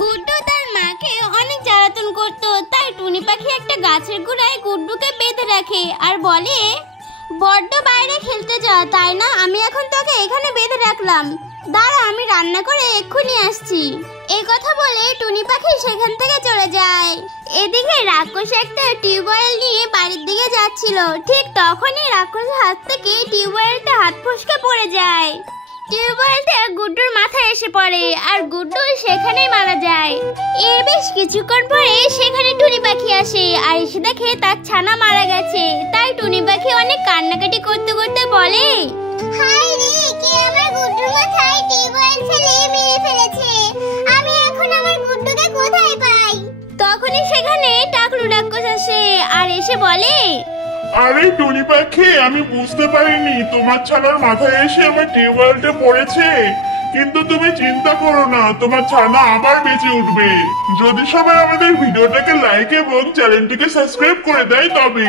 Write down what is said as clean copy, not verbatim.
গুড্ডু তার মাকে অনেক জ্বালাতন করতো, তাই টুনি পাখি একটা গাছের গোড়ায় গুড্ডুকে বেঁধে রাখে আর বলে, বড্ড বাইরে খেলতে যা, তাই না? আমি এখন তোকে এখানে বেঁধে রাখলাম, দাঁড়া আমি রান্না করে এক্ষুনি আসছি। এই কথা বলে টুনি পাখি সেখান থেকে চলে যায়। এদিকে রাক্ষস একটা টিউবওয়েল নিয়ে বাড়ির দিকে যাচ্ছিল, ঠিক তখনই রাক্ষসের হাত থেকে টিউবওয়েলটা হাত ফসকে পড়ে যায়। টিউবওয়েলটা গুড্ডুর মাথায় এসে পড়ে আর গুড্ডু সেখানেই মারা যায়। এর বেশ কিছুক্ষণ পরে সেখানে টুনি পাখি আসে আর এসে দেখে তার ছানা মারা গেছে। তাই টুনি পাখি অনেক কান্নাকাটি করতে করতে বলে, হায় রে, কে আমার গুড্ডুর মাথায় টিউবওয়েল ফেলে মেরে ফেলেছে, আমি এখন আমার গুড্ডুকে কোথায় পাই? তখনই সেখানে টাকলু রাক্ষস আসে আর এসে বলে, আরে টুনি পাখি, আমি বুঝতে পারিনি তোমার ছানার মাথায় এসে আমার টিউবওয়েলটা পড়েছে, কিন্তু তুমি চিন্তা করো না, তোমার ছানা আবার বেঁচে উঠবে যদি সবাই আমাদের ভিডিওটাকে লাইক এবং চ্যানেলটিকে সাবস্ক্রাইব করে দেয় তবে।